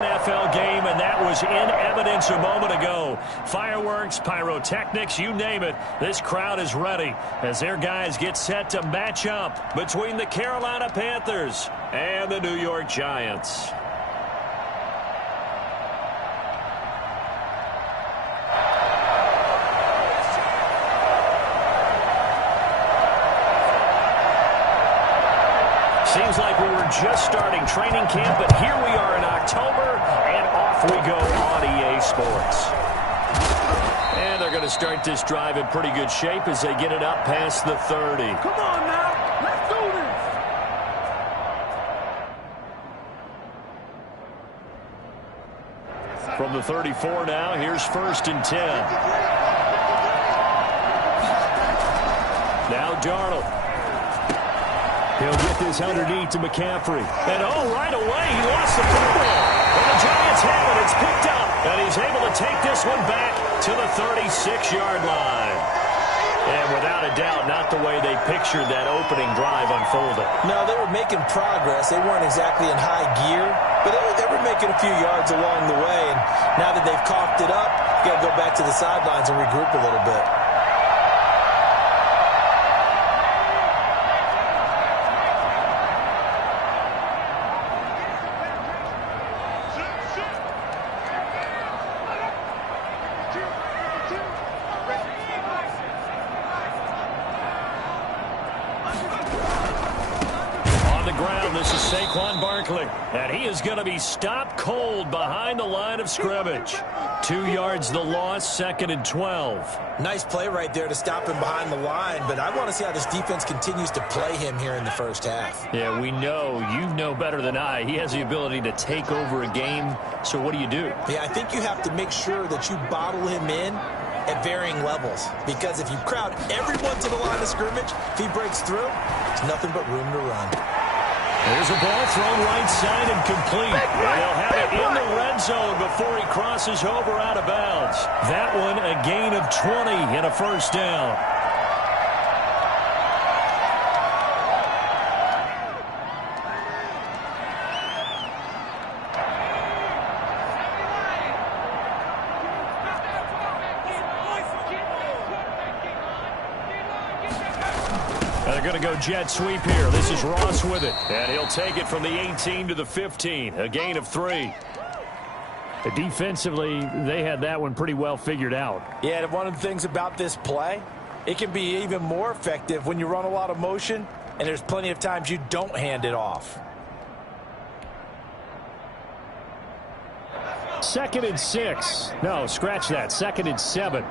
NFL game, and that was in evidence a moment ago. Fireworks, pyrotechnics, you name it. This crowd is ready as their guys get set to match up between the Carolina Panthers and the New York Giants. Seems like we were just starting training camp, but here we are in October, and off we go on EA Sports. And they're going to start this drive in pretty good shape as they get it up past the 30. Come on now, let's do this. From the 34 now, here's 1st and 10. Now Darnold. He'll get this underneath to McCaffrey. And right away, he lost the football. And the Giants have it. It's picked up. And he's able to take this one back to the 36-yard line. And without a doubt, not the way they pictured that opening drive unfolding. No, they were making progress. They weren't exactly in high gear, but they were making a few yards along the way. And now that they've coughed it up, you got to go back to the sidelines and regroup a little bit. And he is going to be stopped cold behind the line of scrimmage. 2 yards the loss, 2nd and 12. Nice play right there to stop him behind the line, but I want to see how this defense continues to play him here in the first half. Yeah, we know. You know better than I. He has the ability to take over a game, so what do you do? Yeah, I think you have to make sure that you bottle him in at varying levels, because if you crowd everyone to the line of scrimmage, if he breaks through, there's nothing but room to run. There's a ball thrown right side and complete. And they'll have it in the red zone before he crosses over out of bounds. That one a gain of 20 and a first down. They're going to go jet sweep here. This is Ross with it. And he'll take it from the 18 to the 15. A gain of 3. Defensively, they had that one pretty well figured out. Yeah, and one of the things about this play, it can be even more effective when you run a lot of motion, and there's plenty of times you don't hand it off. 2nd and 6. No, scratch that. 2nd and 7.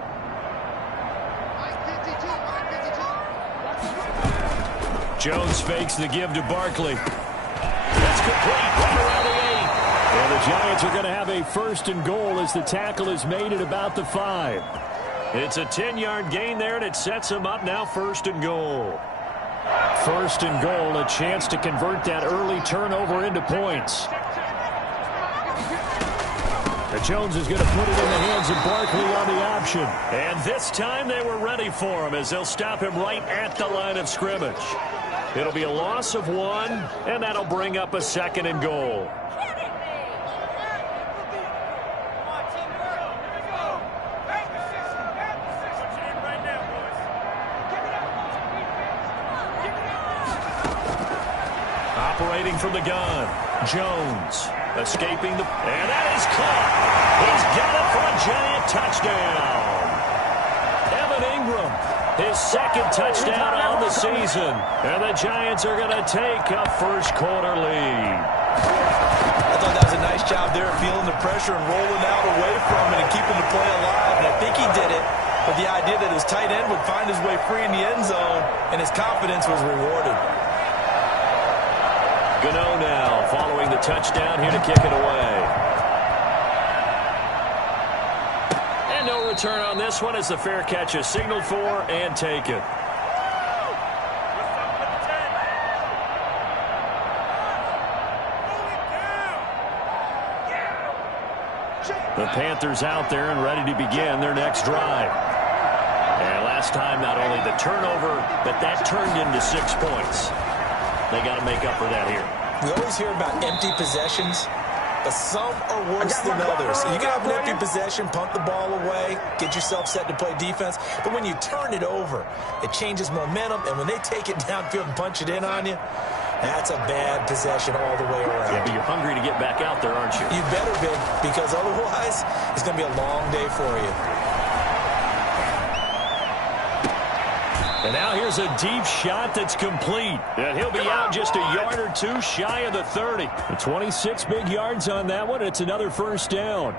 Jones fakes the give to Barkley. That's complete. Right around the 8. And the Giants are going to have a 1st and goal as the tackle is made at about the 5. It's a 10-yard gain there, and it sets them up now 1st and goal. 1st and goal, a chance to convert that early turnover into points. Jones is going to put it in the hands of Barkley on the option. And this time they were ready for him as they'll stop him right at the line of scrimmage. It'll be a loss of 1, and that'll bring up a 2nd and goal. Operating from the gun, Jones escaping the... And that is caught. He's got it for a Giant touchdown. Evan Ingram, his 2nd touchdown on the season. And the Giants are going to take a first-quarter lead. I thought that was a nice job there, feeling the pressure and rolling out away from it and keeping the play alive. And I think he did it with the idea that his tight end would find his way free in the end zone, and his confidence was rewarded. Gano now following the touchdown here to kick it away. And no return on this one as the fair catch is signaled for and taken. The Panthers out there and ready to begin their next drive. And last time, not only the turnover, but that turned into 6 points. They got to make up for that here. We always hear about empty possessions, but some are worse than others. You can have an empty possession, punt the ball away, get yourself set to play defense, but when you turn it over, it changes momentum, and when they take it downfield and punch it in on you, that's a bad possession all the way around. Yeah, but you're hungry to get back out there, aren't you? You better be, because otherwise, it's going to be a long day for you. And now here's a deep shot that's complete. And he'll be out just a yard or two shy of the 30. 26 big yards on that one. It's another first down.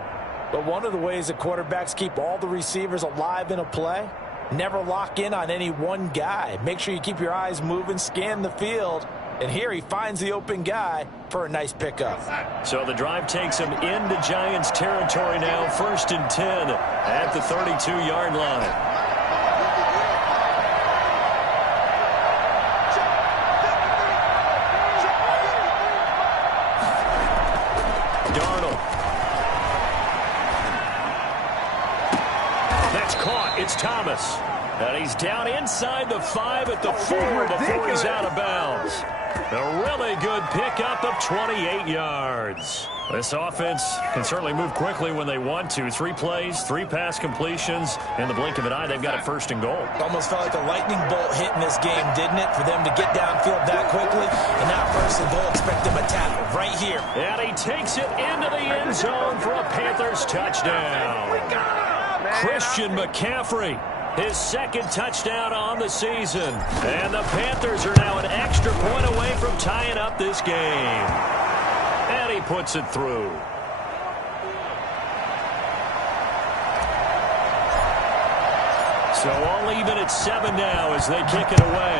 But one of the ways that quarterbacks keep all the receivers alive in a play, never lock in on any one guy. Make sure you keep your eyes moving, scan the field. And here he finds the open guy for a nice pickup. So the drive takes him into Giants territory now. 1st and 10 at the 32-yard line. It's Thomas. And he's down inside the 5 at the 4 before he's out of bounds. A really good pickup of 28 yards. This offense can certainly move quickly when they want to. 3 plays, 3 pass completions. In the blink of an eye, they've got a 1st and goal. Almost felt like a lightning bolt hit in this game, didn't it? For them to get downfield that quickly. And now 1st and goal, expect them to tackle right here. And he takes it into the end zone for a Panthers touchdown. Christian McCaffrey, his 2nd touchdown on the season. And the Panthers are now an extra point away from tying up this game. And he puts it through. So all even at 7 now as they kick it away.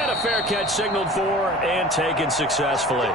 And a fair catch signaled for and taken successfully.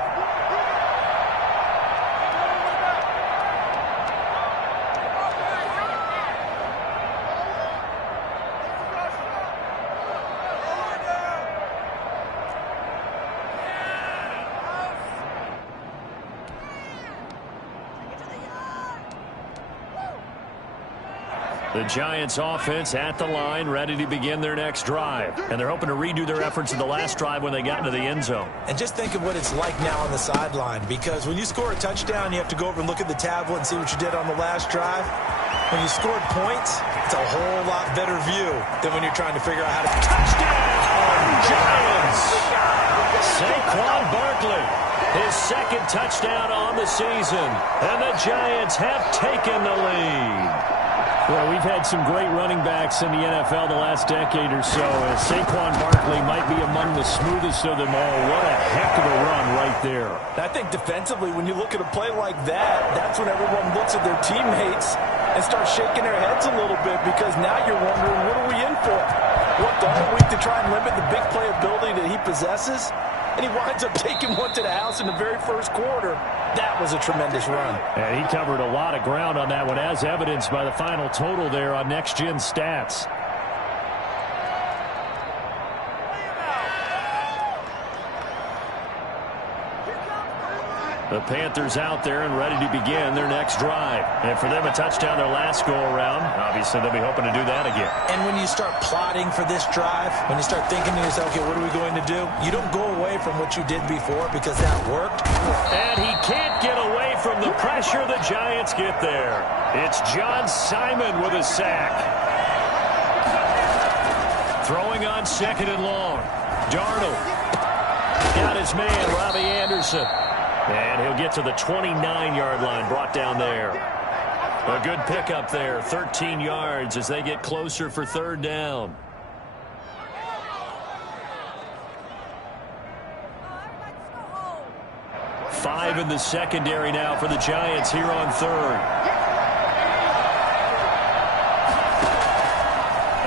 The Giants offense at the line, ready to begin their next drive. And they're hoping to redo their efforts in the last drive when they got into the end zone. And just think of what it's like now on the sideline, because when you score a touchdown, you have to go over and look at the tablet and see what you did on the last drive. When you scored points, it's a whole lot better view than when you're trying to figure out how to... Touchdown, Giants! Saquon Barkley, his 2nd touchdown on the season. And the Giants have taken the lead. Well, we've had some great running backs in the NFL the last decade or so. Saquon Barkley might be among the smoothest of them all. What a heck of a run right there. I think defensively, when you look at a play like that, that's when everyone looks at their teammates and starts shaking their heads a little bit, because now you're wondering, what are we in for? What, the whole week to try and limit the big play ability that he possesses? And he winds up taking one to the house in the very first quarter. That was a tremendous run. And he covered a lot of ground on that one, as evidenced by the final total there on Next Gen Stats. The Panthers out there and ready to begin their next drive. And for them, a touchdown their last go-around. Obviously, they'll be hoping to do that again. And when you start plotting for this drive, when you start thinking to yourself, okay, what are we going to do? You don't go away from what you did before, because that worked. And he can't get away from the pressure the Giants get there. It's John Simon with a sack. Throwing on 2nd and long. Darnold got his man, Robbie Anderson. And he'll get to the 29-yard line, brought down there. A good pickup there, 13 yards as they get closer for 3rd down. Five in the secondary now for the Giants here on 3rd.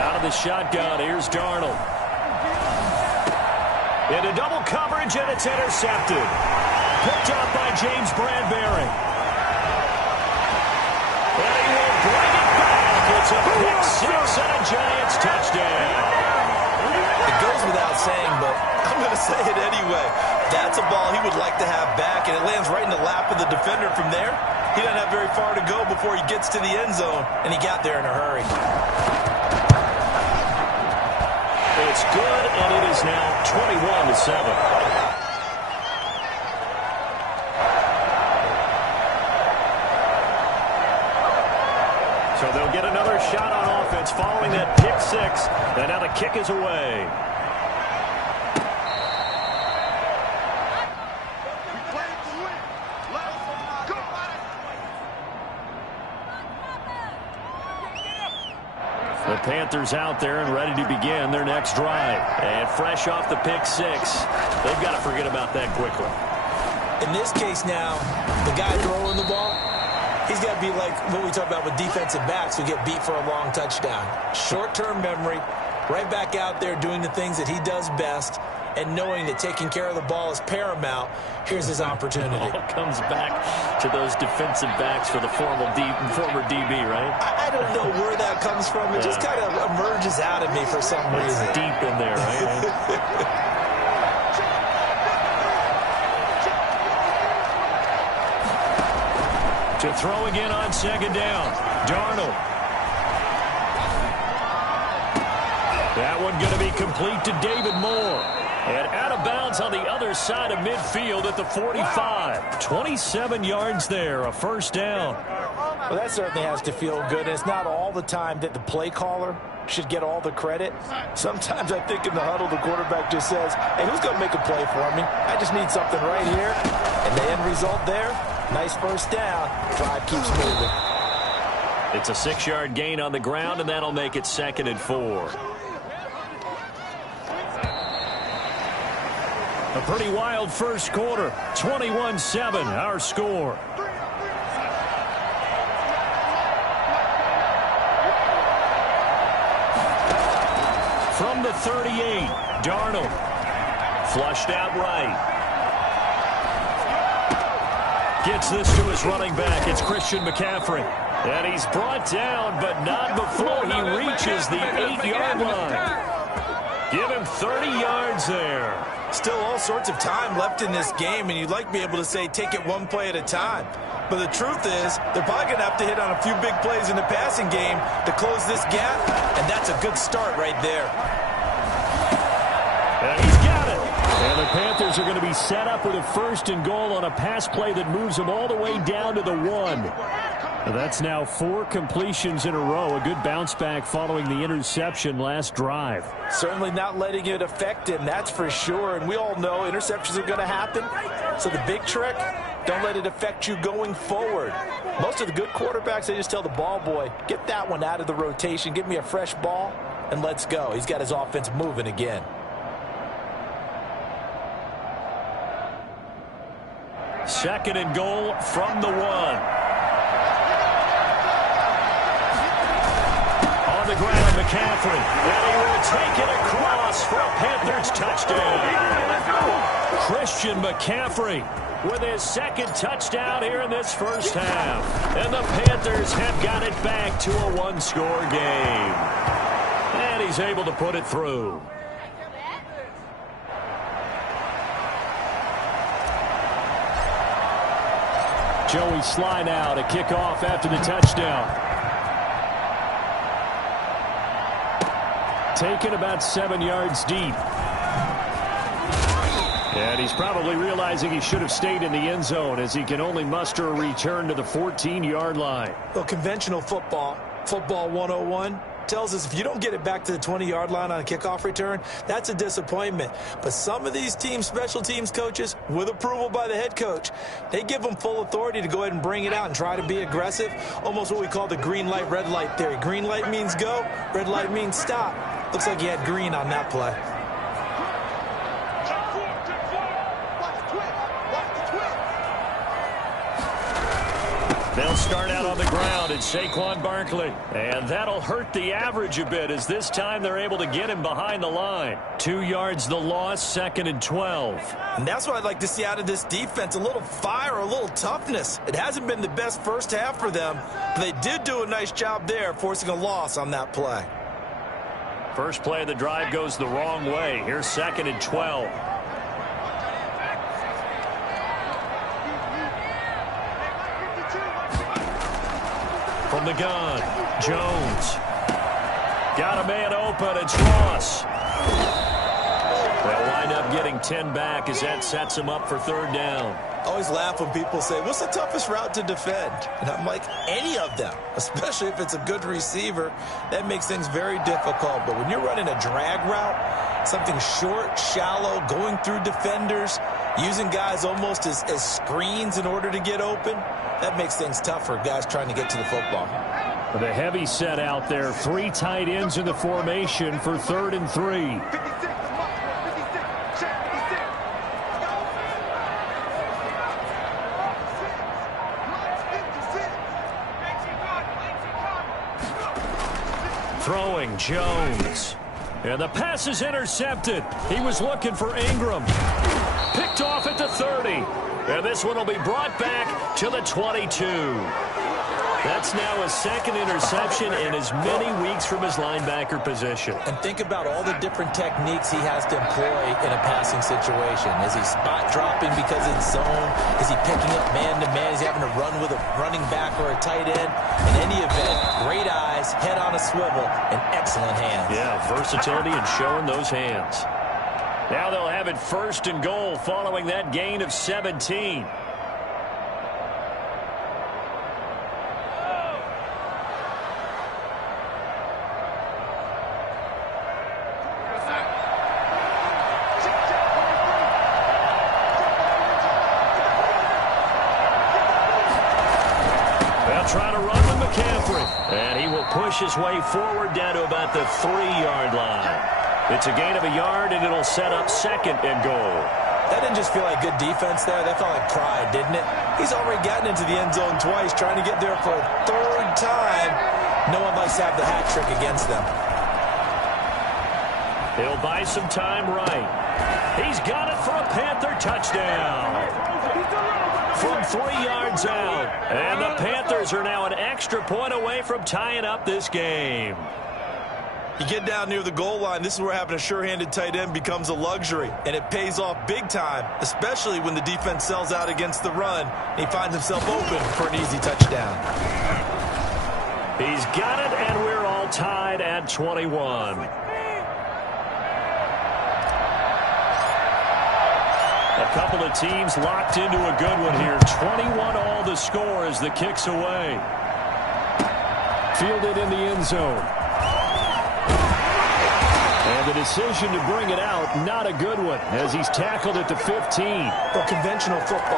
Out of the shotgun, here's Darnold. Into double coverage, and it's intercepted. Picked up by James Bradbury. And he will bring it back. It's a pick 6 and a Giants touchdown. It goes without saying, but I'm going to say it anyway. That's a ball he would like to have back, and it lands right in the lap of the defender from there. He doesn't have very far to go before he gets to the end zone, and he got there in a hurry. It's good, and it is now 21-7. So they'll get another shot on offense following that pick six. And now the kick is away. The Panthers out there and ready to begin their next drive. And fresh off the pick six, they've got to forget about that quickly. In this case now, the guy throwing the ball, he's got to be like what we talk about with defensive backs who get beat for a long touchdown. Short-term memory, right back out there doing the things that he does best, and knowing that taking care of the ball is paramount. Here's his opportunity. It all comes back to those defensive backs for the former DB, right? I don't know where that comes from. It just kind of emerges out of me for some reason. It's deep in there, right? To throw again on second down. Darnold. That one going to be complete to David Moore. And out of bounds on the other side of midfield at the 45. 27 yards there, a first down. Well, that certainly has to feel good. And it's not all the time that the play caller should get all the credit. Sometimes I think in the huddle, the quarterback just says, hey, who's going to make a play for me? I just need something right here. And the end result there, nice first down. Drive keeps moving. It's a 6-yard gain on the ground, and that'll make it 2nd and 4. A pretty wild first quarter. 21-7, our score. From the 38, Darnold. Flushed out right. Gets this to his running back. It's Christian McCaffrey. And he's brought down, but not before he reaches the 8-yard line. Give him 30 yards there. Still all sorts of time left in this game, and you'd like to be able to say take it one play at a time. But the truth is, they're probably going to have to hit on a few big plays in the passing game to close this gap, and that's a good start right there. And he's got it. And the Panthers are going to be set up with a 1st and goal on a pass play that moves them all the way down to the 1. That's now 4 completions in a row. A good bounce back following the interception last drive. Certainly not letting it affect him, that's for sure. And we all know interceptions are going to happen. So the big trick, don't let it affect you going forward. Most of the good quarterbacks, they just tell the ball boy, get that one out of the rotation, give me a fresh ball, and let's go. He's got his offense moving again. Second and goal from the 1. The ground, McCaffrey, and he will take it across for a Panthers touchdown. Christian McCaffrey with his 2nd touchdown here in this first half. And the Panthers have got it back to a 1-score game. And he's able to put it through. Joey slide out, a kickoff after the touchdown. Taken about 7 yards deep. And he's probably realizing he should have stayed in the end zone as he can only muster a return to the 14-yard line. Well, conventional football 101, tells us if you don't get it back to the 20-yard line on a kickoff return, that's a disappointment. But some of these teams, special teams coaches, with approval by the head coach, they give them full authority to go ahead and bring it out and try to be aggressive, almost what we call the green light, red light theory. Green light means go, red light means stop. Looks like he had green on that play. They'll start out on the ground in Saquon Barkley. And that'll hurt the average a bit as this time they're able to get him behind the line. 2 yards the loss, 2nd and 12. And that's what I'd like to see out of this defense, a little fire, a little toughness. It hasn't been the best first half for them, but they did do a nice job there, forcing a loss on that play. First play of the drive goes the wrong way. Here's 2nd and 12. From the gun, Jones. Got a man open, it's Ross. They'll wind up getting 10 back as that sets them up for third down. I always laugh when people say, what's the toughest route to defend? And I'm like, any of them, especially if it's a good receiver. That makes things very difficult. But when you're running a drag route, something short, shallow, going through defenders, using guys almost as screens in order to get open, that makes things tough for guys trying to get to the football. The heavy set out there. 3 tight ends in the formation for 3rd and 3. Throwing Jones. And the pass is intercepted. He was looking for Ingram. Picked off at the 30. And this one will be brought back to the 22. That's now his 2nd interception in as many weeks from his linebacker position. And think about all the different techniques he has to employ in a passing situation. Is he spot dropping because it's zone? Is he picking up man-to-man? Is he having to run with a running back or a tight end? In any event, great eyes, head on a swivel, and excellent hands. Yeah, versatility and showing those hands. Now they'll have it 1st and goal following that gain of 17. Try to run with McCaffrey. And he will push his way forward down to about the 3-yard line. It's a gain of a yard, and it'll set up 2nd and goal. That didn't just feel like good defense there. That felt like pride, didn't it? He's already gotten into the end zone twice, trying to get there for a 3rd time. No one likes to have the hat trick against them. He'll buy some time right. He's got it for a Panther touchdown. From 3 yards out. And the Panthers are now an extra point away from tying up this game. You get down near the goal line, this is where having a sure-handed tight end becomes a luxury. And it pays off big time, especially when the defense sells out against the run. And he finds himself open for an easy touchdown. He's got it, and we're all tied at 21. A couple of teams locked into a good one here. 21 all the score as the kick's away. Fielded in the end zone. And the decision to bring it out, not a good one, as he's tackled at the 15. Well, conventional football,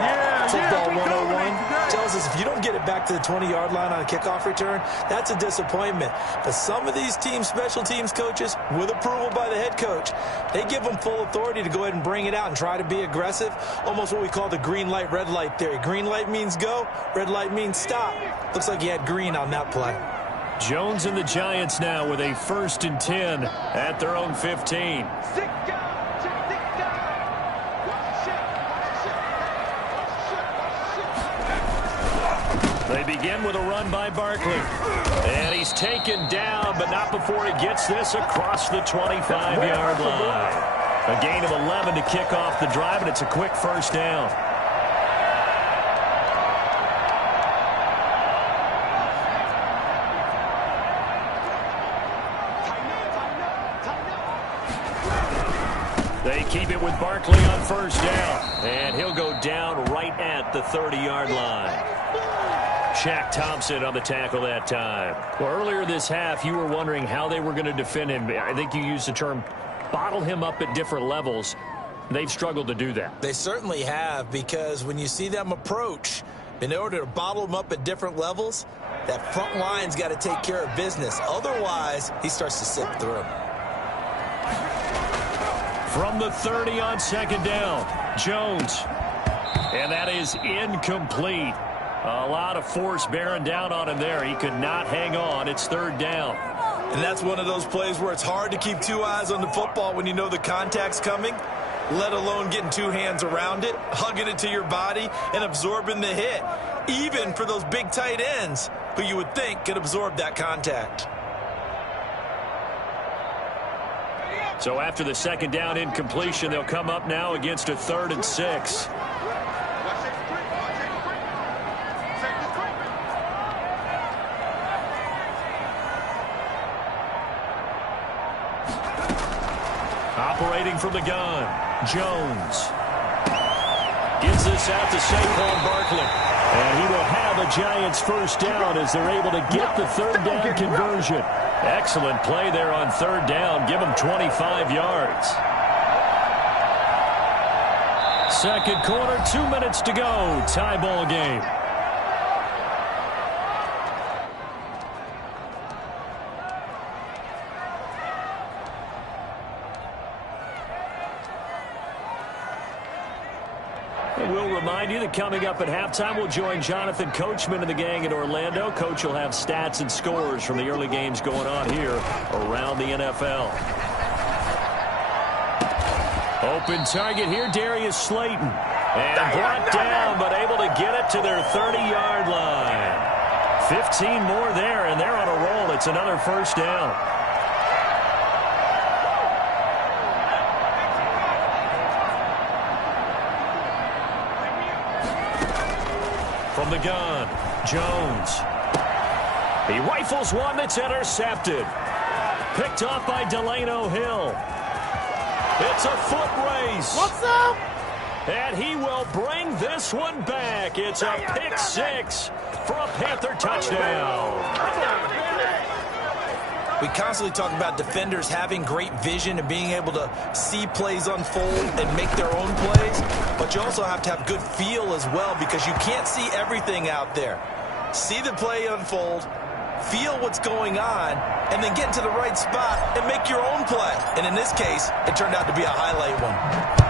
football 101, tells us if you don't get it back to the 20-yard line on a kickoff return, that's a disappointment. But some of these teams, special teams coaches, with approval by the head coach, they give them full authority to go ahead and bring it out and try to be aggressive, almost what we call the green light, red light theory. Green light means go, red light means stop. Looks like he had green on that play. Jones and the Giants now with a 1st and 10 at their own 15. They begin with a run by Barkley. And he's taken down, but not before he gets this across the 25-yard line. A gain of 11 to kick off the drive, and it's a quick 1st down. They keep it with Barkley on 1st down. And he'll go down right at the 30-yard line. Shaq Thompson on the tackle that time. Well, earlier this half, you were wondering how they were going to defend him. I think you used the term bottle him up at different levels. They've struggled to do that. They certainly have, because when you see them approach, in order to bottle him up at different levels, that front line's got to take care of business. Otherwise, he starts to slip through. From the 30 on 2nd down, Jones. And that is incomplete. A lot of force bearing down on him there. He could not hang on. It's 3rd down. And that's one of those plays where it's hard to keep 2 eyes on the football when you know the contact's coming, let alone getting 2 hands around it, hugging it to your body, and absorbing the hit, even for those big tight ends who you would think could absorb that contact. So after the 2nd down incompletion, they'll come up now against a 3rd and 6. Operating from the gun, Jones. Gives this out to Saquon Barkley. And he will have a Giants first down as they're able to get the third down conversion. Excellent play there on third down. Give them 25 yards. Second quarter, 2 minutes to go. Tie ball game. We'll remind you that coming up at halftime, we'll join Jonathan Coachman and the gang in Orlando. Coach will have stats and scores from the early games going on here around the NFL. Open target here, Darius Slayton. And brought down, but able to get it to their 30-yard line. 15 more there, and they're on a roll. It's another first down. From the gun, Jones. He rifles one that's intercepted. Picked off by Delano Hill. It's a foot race. What's up? And he will bring this one back. It's a pick six for a Panther touchdown. We constantly talk about defenders having great vision and being able to see plays unfold and make their own plays. But you also have to have good feel as well because you can't see everything out there. See the play unfold, feel what's going on, and then get into the right spot and make your own play. And in this case, it turned out to be a highlight one.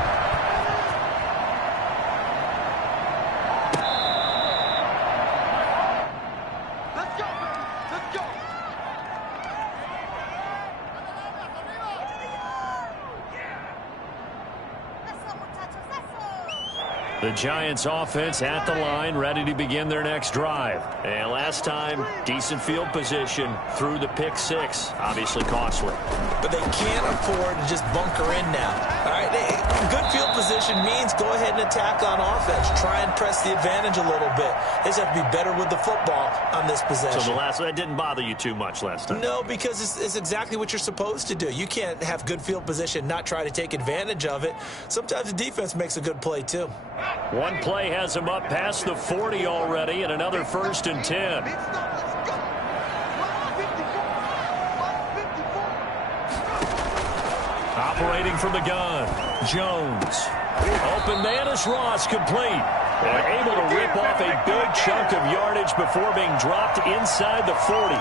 The Giants offense at the line, ready to begin their next drive. And last time, decent field position through the pick six. Obviously costly. But they can't afford to just bunker in now. All right, good field position means go ahead and attack on offense. Try and press the advantage a little bit. They just have to be better with the football on this possession. So that didn't bother you too much last time? No, because it's exactly what you're supposed to do. You can't have good field position, not try to take advantage of it. Sometimes the defense makes a good play too. One play has him up past the 40 already, and another 1st and 10. Operating from the gun, Jones. Open man is Ross, complete. And able to rip off a big chunk of yardage before being dropped inside the 40.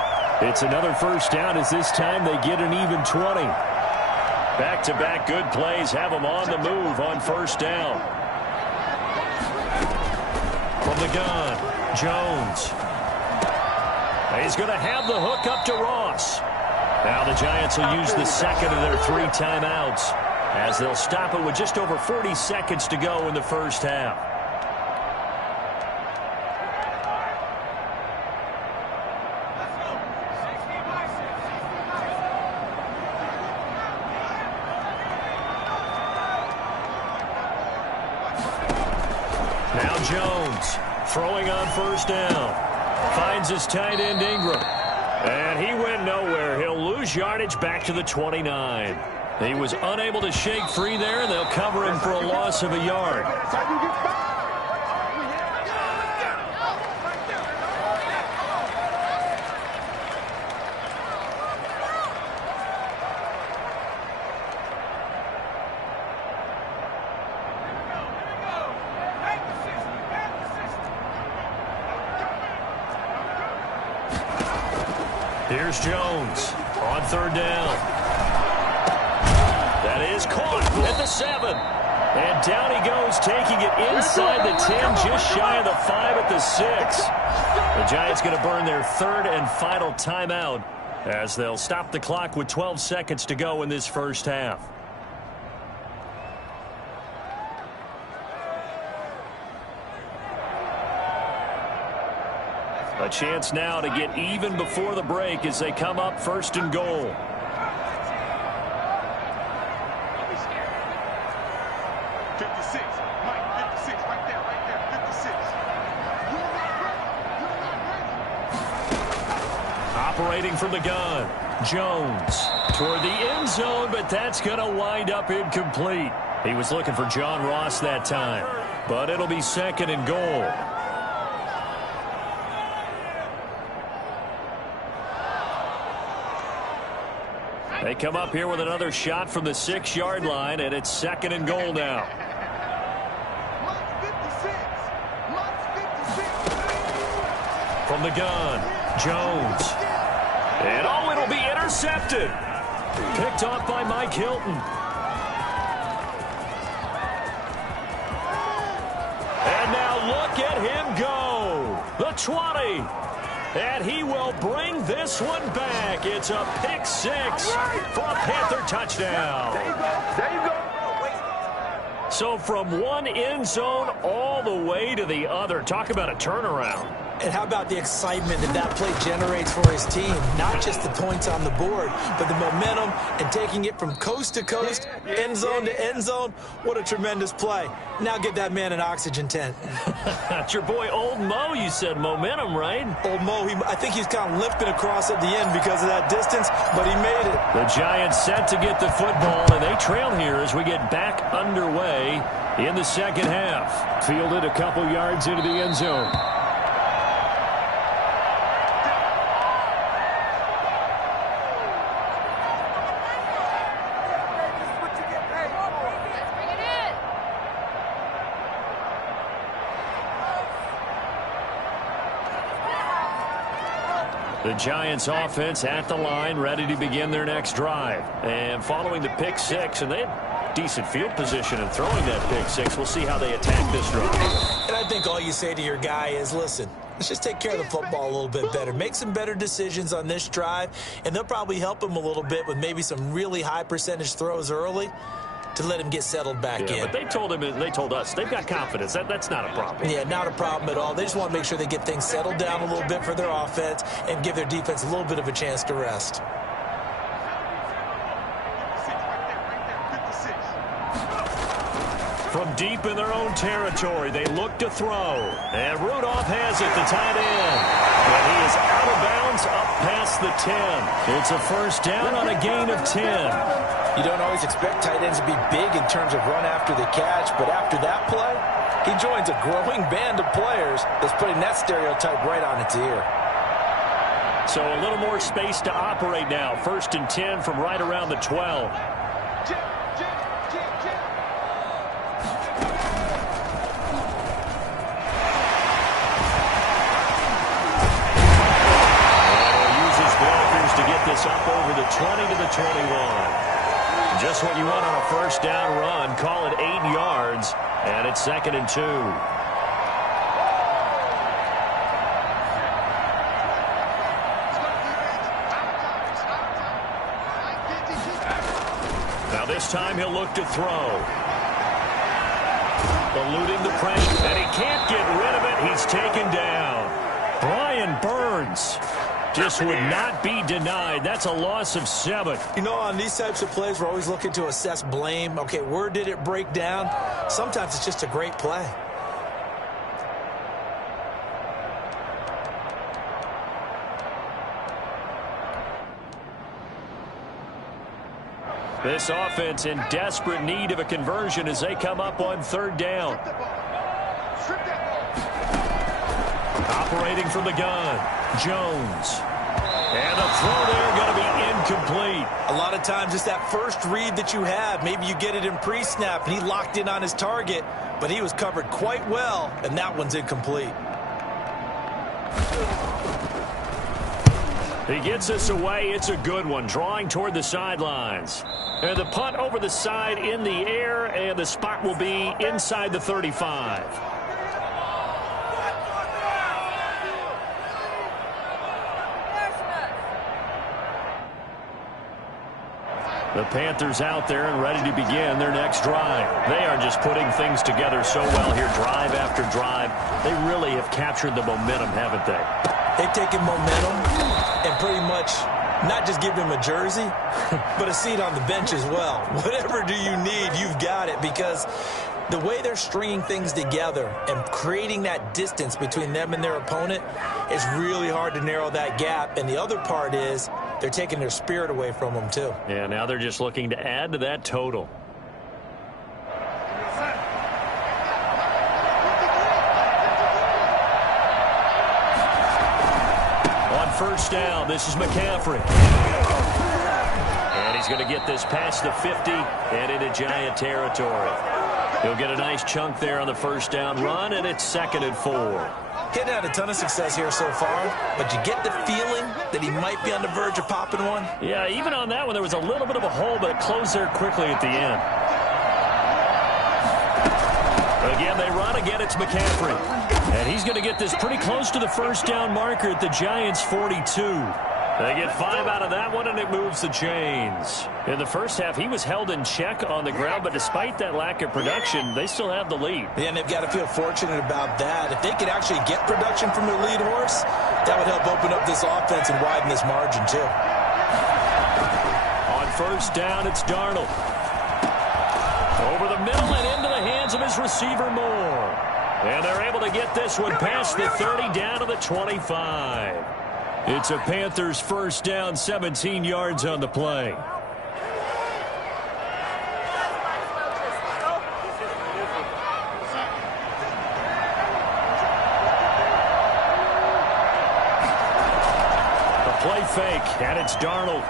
It's another first down as this time they get an even 20. Back-to-back good plays have them on the move on first down. From the gun, Jones. He's going to have the hook up to Ross. Now the Giants will use the second of their 3 timeouts as they'll stop it with just over 40 seconds to go in the first half. Now Jones throwing on first down. Finds his tight end Ingram. And he went nowhere. He'll lose yardage back to the 29. He was unable to shake free there, and they'll cover him for a loss of a yard. Here's Jones on third down. That is caught at the 7. And down he goes, taking it inside the 10, just shy of the 5 at the 6. The Giants going to burn their 3rd and final timeout as they'll stop the clock with 12 seconds to go in this first half. A chance now to get even before the break as they come up 1st and goal. Operating from the gun, Jones toward the end zone, but that's going to wind up incomplete. He was looking for John Ross that time, but it'll be second and goal. They come up here with another shot from the 6-yard line, and it's second and goal now. From the gun, Jones. And oh, it'll be intercepted. Picked off by Mike Hilton. And now look at him go. The 20. And he will bring this one back. It's a pick six for a Panther touchdown. There you go. So from one end zone all the way to the other. Talk about a turnaround. And how about the excitement that play generates for his team? Not just the points on the board, but the momentum and taking it from coast to coast, end zone to end zone. What a tremendous play. Now get that man an oxygen tent. That's your boy Old Mo. You said momentum, right? Old Mo, I think he's kind of limping across at the end because of that distance, but he made it. The Giants set to get the football, and they trail here as we get back underway in the second half. Fielded a couple yards into the end zone. The Giants offense at the line, ready to begin their next drive. And following the pick six, and they had decent field position in throwing that pick six. We'll see how they attack this drive. And I think all you say to your guy is, listen, let's just take care of the football a little bit better. Make some better decisions on this drive, and they'll probably help him a little bit with maybe some really high percentage throws early to let him get settled back in. But they told him, and they told us, they've got confidence. That's not a problem. Yeah, not a problem at all. They just want to make sure they get things settled down a little bit for their offense and give their defense a little bit of a chance to rest. From deep in their own territory, they look to throw. And Rudolph has it, the tight end. But he is out of bounds up past the 10. It's a first down on a gain of 10. You don't always expect tight ends to be big in terms of run after the catch, but after that play, he joins a growing band of players that's putting that stereotype right on its ear. So a little more space to operate now. First and 10 from right around the 12. To get this up over the 20 to the 21. Just what you want on a first down run. Call it 8 yards, and it's second and 2. Now this time he'll look to throw. Eluding the pressure, and he can't get rid of it. He's taken down. Brian Burns just would not be denied. That's a loss of 7. You know, on these types of plays, we're always looking to assess blame. Okay, where did it break down? Sometimes it's just a great play. This offense in desperate need of a conversion as they come up on third down. Operating from the gun, Jones. And the throw there going to be incomplete. A lot of times it's that first read that you have. Maybe you get it in pre-snap and he locked in on his target, but he was covered quite well, and that one's incomplete. He gets us away. It's a good one. Drawing toward the sidelines. And the punt over the side in the air, and the spot will be inside the 35. The Panthers out there and ready to begin their next drive. They are just putting things together so well here, drive after drive. They really have captured the momentum, haven't they? They've taken momentum and pretty much not just give him a jersey, but a seat on the bench as well. Whatever do you need, you've got it, because the way they're stringing things together and creating that distance between them and their opponent is really hard to narrow that gap. And the other part is they're taking their spirit away from them, too. Yeah, now they're just looking to add to that total. On first down, this is McCaffrey. And he's going to get this past the 50 and into Giant territory. He'll get a nice chunk there on the first down run, and it's 2nd and 4. Getting had a ton of success here so far, but you get the feeling that he might be on the verge of popping one. Yeah, even on that one, there was a little bit of a hole, but it closed there quickly at the end. Again, they run. Again, it's McCaffrey. And he's going to get this pretty close to the first down marker at the Giants' 42. They get 5 out of that one, and it moves the chains. In the first half, he was held in check on the ground, but despite that lack of production, they still have the lead. Yeah, and they've got to feel fortunate about that. If they could actually get production from their lead horse, that would help open up this offense and widen this margin, too. On first down, it's Darnold. Over the middle and into the hands of his receiver, Moore. And they're able to get this one past the 30 down to the 25. It's a Panthers first down, 17 yards on the play. A play fake, and it's Darnold.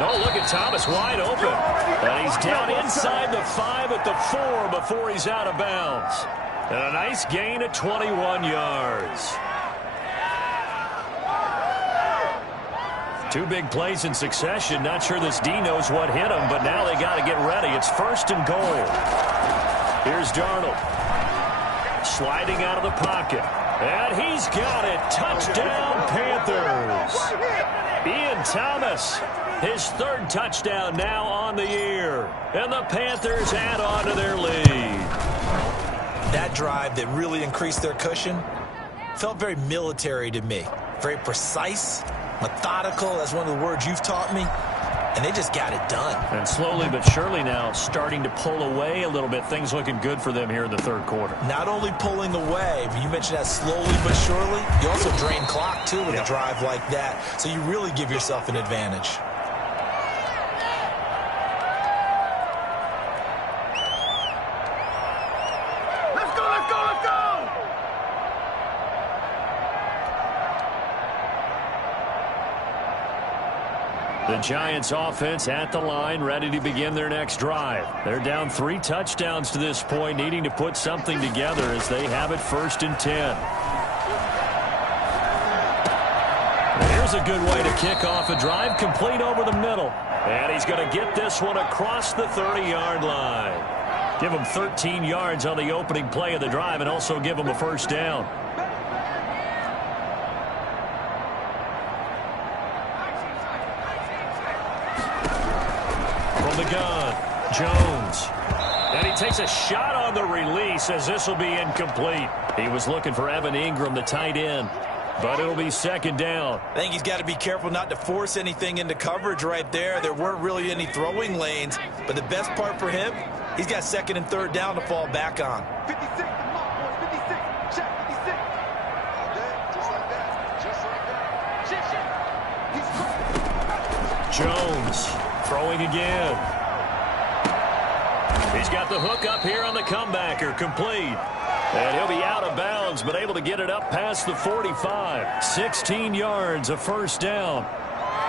Oh, look at Thomas wide open. And he's down inside the 5 at the 4 before he's out of bounds. And a nice gain of 21 yards. 2 big plays in succession. Not sure this D knows what hit him, but now they got to get ready. It's 1st and goal. Here's Darnold. Sliding out of the pocket. And he's got it. Touchdown, Panthers. Ian Thomas, his 3rd touchdown now on the year. And the Panthers add on to their lead. That drive that really increased their cushion felt very military to me. Very precise, methodical. That's one of the words you've taught me. And they just got it done. And slowly but surely now starting to pull away a little bit. Things looking good for them here in the 3rd quarter. Not only pulling away, but you mentioned that slowly but surely. You also drain clock, too, with a drive like that. So you really give yourself an advantage. Let's go, let's go, let's go! The Giants offense at the line, ready to begin their next drive. They're down 3 touchdowns to this point, needing to put something together as they have it 1st and 10. Here's a good way to kick off a drive, complete over the middle. And he's going to get this one across the 30-yard line. Give him 13 yards on the opening play of the drive and also give him a 1st down. From the gun, Jones. And he takes a shot on the release as this will be incomplete. He was looking for Evan Ingram, the tight end. But it'll be 2nd down. I think he's got to be careful not to force anything into coverage right there. There weren't really any throwing lanes. But the best part for him, he's got 2nd and 3rd down to fall back on. 56, the mark, boys, 56. Check, 56. Just like that. Just like that. He's Jones throwing again. He's got the hook up here on the comebacker, complete. And he'll be out of bounds, but able to get it up past the 45. 16 yards, a 1st down.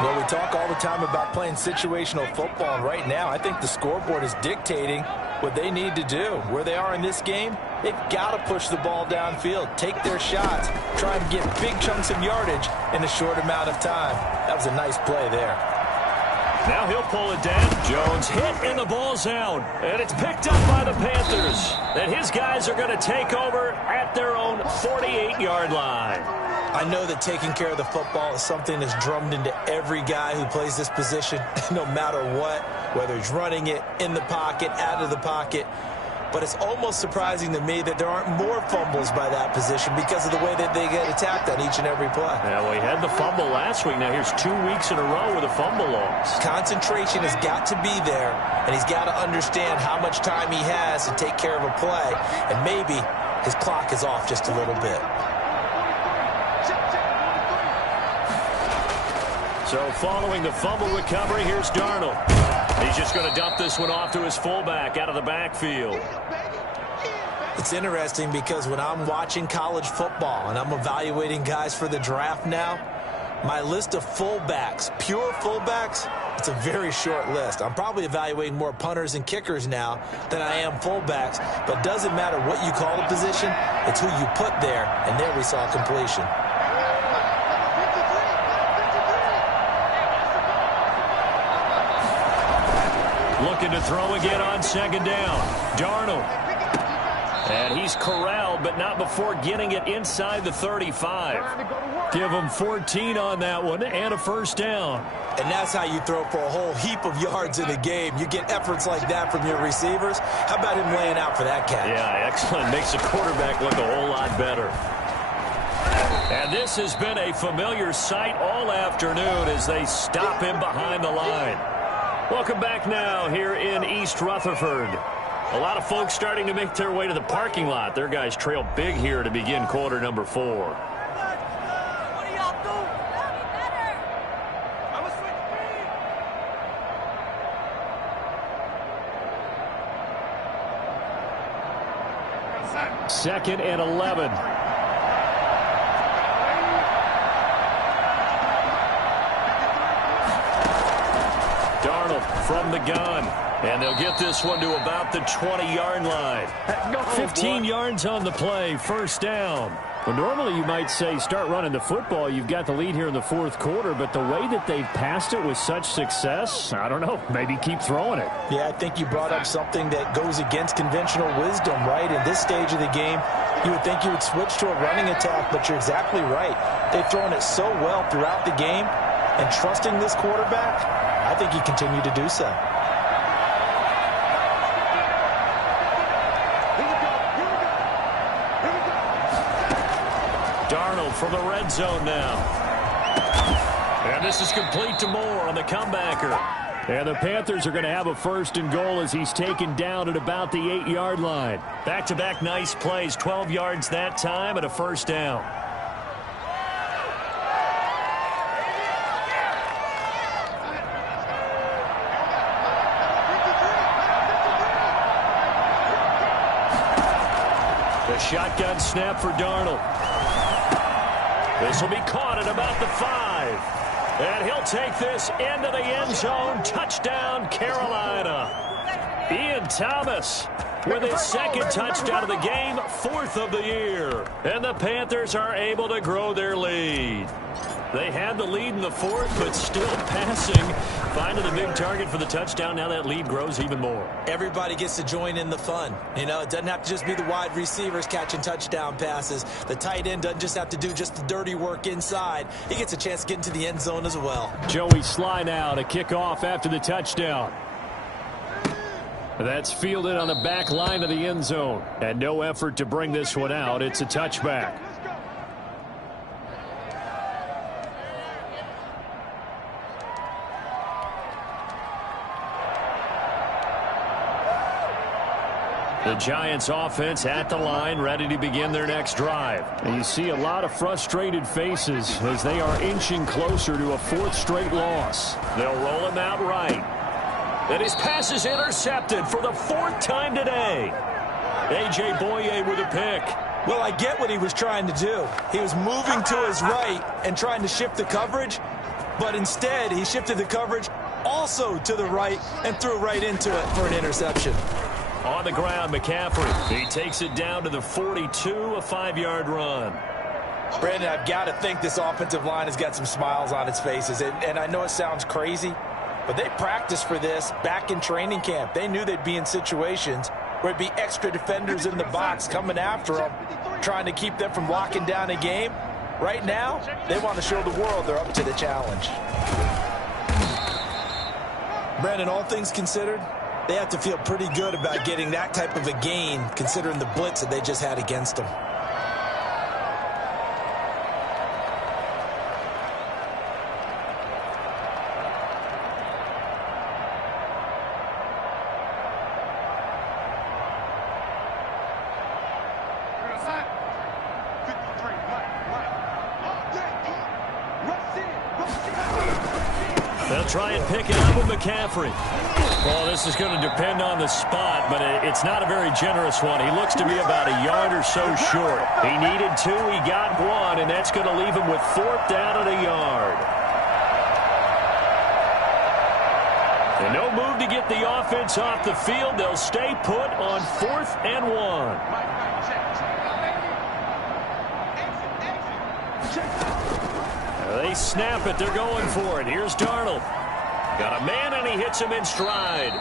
Well, we talk all the time about playing situational football, and right now I think the scoreboard is dictating what they need to do. Where they are in this game, they've got to push the ball downfield, take their shots, try and get big chunks of yardage in a short amount of time. That was a nice play there. Now he'll pull it down. Jones hit, and the ball's out. And it's picked up by the Panthers. And his guys are going to take over at their own 48-yard line. I know that taking care of the football is something that's drummed into every guy who plays this position, no matter what, whether he's running it, in the pocket, out of the pocket. But it's almost surprising to me that there aren't more fumbles by that position because of the way that they get attacked on each and every play. Yeah, well, he had the fumble last week. Now here's 2 weeks in a row with a fumble loss. Concentration has got to be there, and he's got to understand how much time he has to take care of a play. And maybe his clock is off just a little bit. So following the fumble recovery, here's Darnold. He's just going to dump this one off to his fullback out of the backfield. It's interesting because when I'm watching college football and I'm evaluating guys for the draft now, my list of fullbacks, pure fullbacks, it's a very short list. I'm probably evaluating more punters and kickers now than I am fullbacks, but it doesn't matter what you call the position, it's who you put there, and there we saw completion. Looking to throw again on second down. Darnold. And he's corralled, but not before getting it inside the 35. Give him 14 on that one and a first down. And that's how you throw for a whole heap of yards in a game. You get efforts like that from your receivers. How about him laying out for that catch? Yeah, excellent. Makes the quarterback look a whole lot better. And this has been a familiar sight all afternoon as they stop him behind the line. Welcome back now here in East Rutherford. A lot of folks starting to make their way to the parking lot. Their guys trail big here to begin quarter number 4. What do y'all do? I'm a switch speed. Second and 11. Darnold from the gun. And they'll get this one to about the 20-yard line. 15 yards on the play, first down. Well, normally you might say start running the football. You've got the lead here in the fourth quarter, but the way that they've passed it with such success, I don't know, maybe keep throwing it. Yeah, I think you brought up something that goes against conventional wisdom, right? In this stage of the game, you would think you would switch to a running attack, but you're exactly right. They've thrown it so well throughout the game, and trusting this quarterback, I think he continued to do so. Darnold from the red zone now. And this is complete to Moore on the comebacker. And the Panthers are going to have a first and goal as he's taken down at about the 8-yard line. Back-to-back nice plays, 12 yards that time and a first down. The shotgun snap for Darnold. This will be caught at about the 5. And he'll take this into the end zone. Touchdown, Carolina. Ian Thomas with his second touchdown of the game, 4th of the year. And the Panthers are able to grow their lead. They had the lead in the 4th, but still passing. Finding the big target for the touchdown. Now that lead grows even more. Everybody gets to join in the fun. You know, it doesn't have to just be the wide receivers catching touchdown passes. The tight end doesn't just have to do just the dirty work inside. He gets a chance to get into the end zone as well. Joey Sly now to kick off after the touchdown. That's fielded on the back line of the end zone. And no effort to bring this one out. It's a touchback. The Giants offense at the line, ready to begin their next drive. And you see a lot of frustrated faces as they are inching closer to a 4th straight loss. They'll roll him out right. And his pass is intercepted for the 4th time today. A.J. Boye with a pick. Well, I get what he was trying to do. He was moving to his right and trying to shift the coverage, but instead he shifted the coverage also to the right and threw right into it for an interception. On the ground, McCaffrey. He takes it down to the 42, a 5-yard run. Brandon, I've got to think this offensive line has got some smiles on its faces. And I know it sounds crazy, but they practiced for this back in training camp. They knew they'd be in situations where it'd be extra defenders in the box coming after them, trying to keep them from locking down a game. Right now, they want to show the world they're up to the challenge. Brandon, all things considered, they have to feel pretty good about getting that type of a gain, considering the blitz that they just had against them. They'll try and pick it up with McCaffrey. Well, this is going to depend on the spot, but it's not a very generous one. He looks to be about a yard or so short. He needed 2, he got 1, and that's going to leave him with 4th down and a yard. And no move to get the offense off the field. They'll stay put on 4th and 1. They snap it. They're going for it. Here's Darnold. Got a man, and he hits him in stride.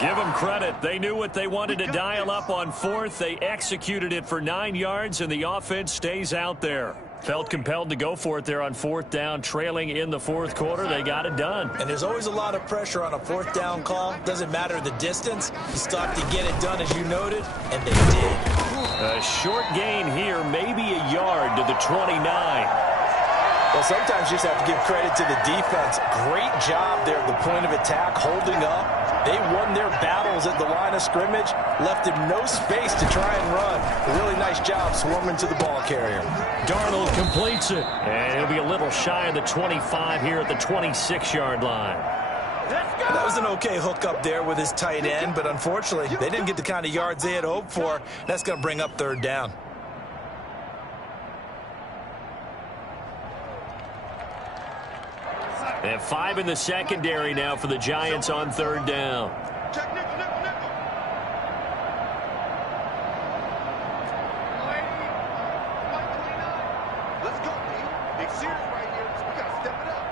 Give them credit. They knew what they wanted to dial up on 4th. They executed it for 9 yards, and the offense stays out there. Felt compelled to go for it there on 4th down, trailing in the 4th quarter. They got it done. And there's always a lot of pressure on a 4th down call. Doesn't matter the distance. You stop to get it done, as you noted, and they did. A short gain here, maybe a yard to the 29. Well, sometimes you just have to give credit to the defense. Great job there at the point of attack, holding up. They won their battles at the line of scrimmage, left him no space to try and run. A really nice job swarming to the ball carrier. Darnold completes it, and he'll be a little shy of the 25 here at the 26-yard line. That was an okay hook up there with his tight end, but unfortunately, they didn't get the kind of yards they had hoped for. That's going to bring up 3rd down. They have 5 in the secondary now for the Giants on 3rd down. Check nickel, nickel, nickel. Let's go, D. Big series right here. We got to step it up.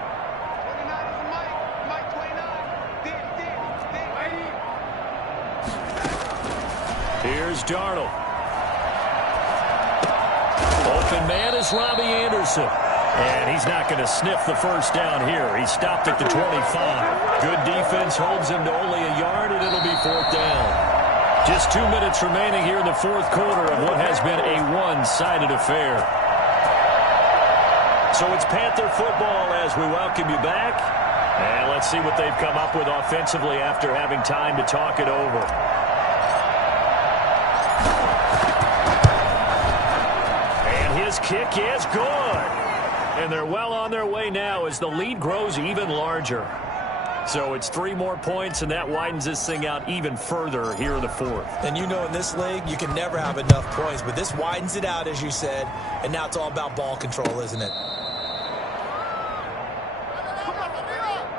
29 is Mike. Mike 29. Here's Darnold. Open man is Robbie Anderson. And he's not going to sniff the 1st down here. He stopped at the 25. Good defense holds him to only a yard, and it'll be 4th down. Just 2 minutes remaining here in the 4th quarter of what has been a one-sided affair. So it's Panther football as we welcome you back. And let's see what they've come up with offensively after having time to talk it over. And his kick is good. And they're well on their way now as the lead grows even larger. So it's 3 more points, and that widens this thing out even further here in the 4th. And you know in this league, you can never have enough points. But this widens it out, as you said. And now it's all about ball control, isn't it?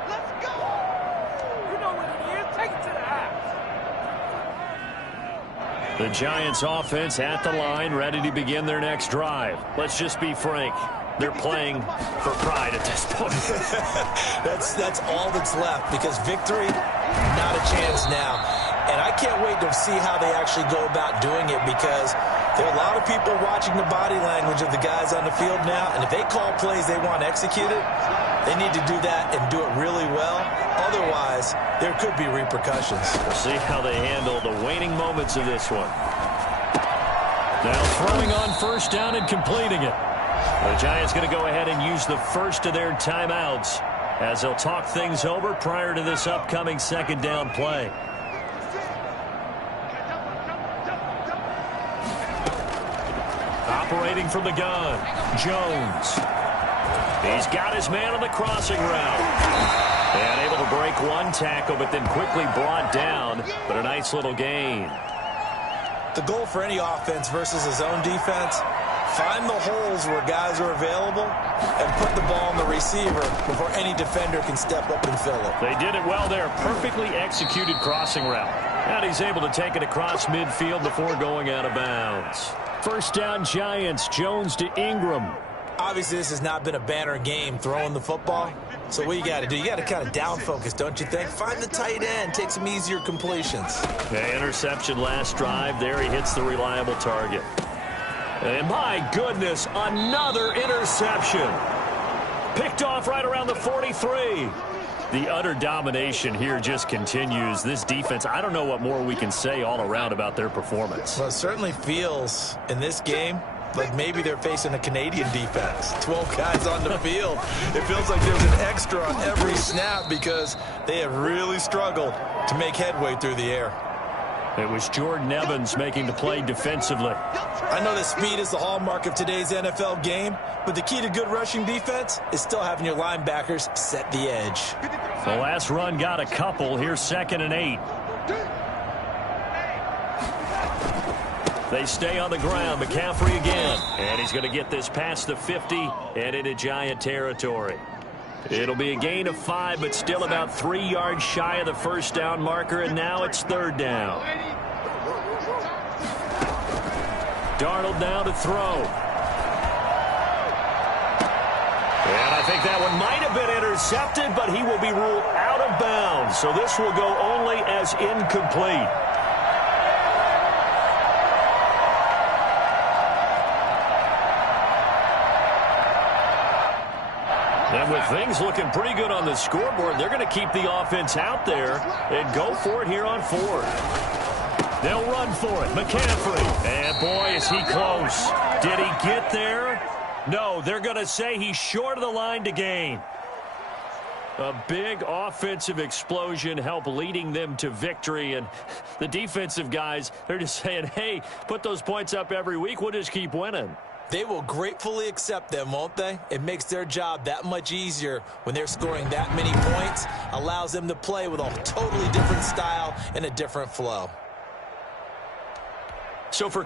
Let's go. You know what it is. Take it to the house. The Giants offense at the line, ready to begin their next drive. Let's just be frank. They're playing for pride at this point. That's all that's left, because victory, not a chance now. And I can't wait to see how they actually go about doing it, because there are a lot of people watching the body language of the guys on the field now, and if they call plays they want executed, they need to do that and do it really well. Otherwise, there could be repercussions. We'll see how they handle the waning moments of this one. Now throwing on 1st down and completing it. The Giants going to go ahead and use the first of their timeouts as they'll talk things over prior to this upcoming 2nd down play. Operating from the gun, Jones. He's got his man on the crossing route. And able to break 1 tackle, but then quickly brought down. But a nice little gain. The goal for any offense versus a zone defense, find the holes where guys are available and put the ball on the receiver before any defender can step up and fill it. They did it well there. Perfectly executed crossing route. And he's able to take it across midfield before going out of bounds. 1st down Giants. Jones to Ingram. Obviously, this has not been a banner game throwing the football. So what you got to do, you got to kind of down focus, don't you think? Find the tight end, take some easier completions. The interception last drive there. He hits the reliable target. And my goodness, another interception. Picked off right around the 43. The utter domination here just continues. This defense, I don't know what more we can say all around about their performance. Well, it certainly feels in this game like maybe they're facing a Canadian defense. 12 guys on the field. It feels like there's an extra on every snap because they have really struggled to make headway through the air. It was Jordan Evans making the play defensively. I know that speed is the hallmark of today's NFL game, but the key to good rushing defense is still having your linebackers set the edge. The last run got a couple. Here's 2nd and 8. They stay on the ground. McCaffrey again. And he's going to get this past the 50 and into Giant territory. It'll be a gain of 5, but still about 3 yards shy of the first down marker, and now it's 3rd down. Darnold now to throw. And I think that one might have been intercepted, but he will be ruled out of bounds. So this will go only as incomplete. And with things looking pretty good on the scoreboard, they're going to keep the offense out there and go for it here on 4th. They'll run for it. McCaffrey. And boy, is he close. Did he get there? No, they're going to say he's short of the line to gain. A big offensive explosion helped leading them to victory. And the defensive guys, they're just saying, hey, put those points up every week. We'll just keep winning. They will gratefully accept them, won't they? It makes their job that much easier when they're scoring that many points. Allows them to play with a totally different style and a different flow. So for...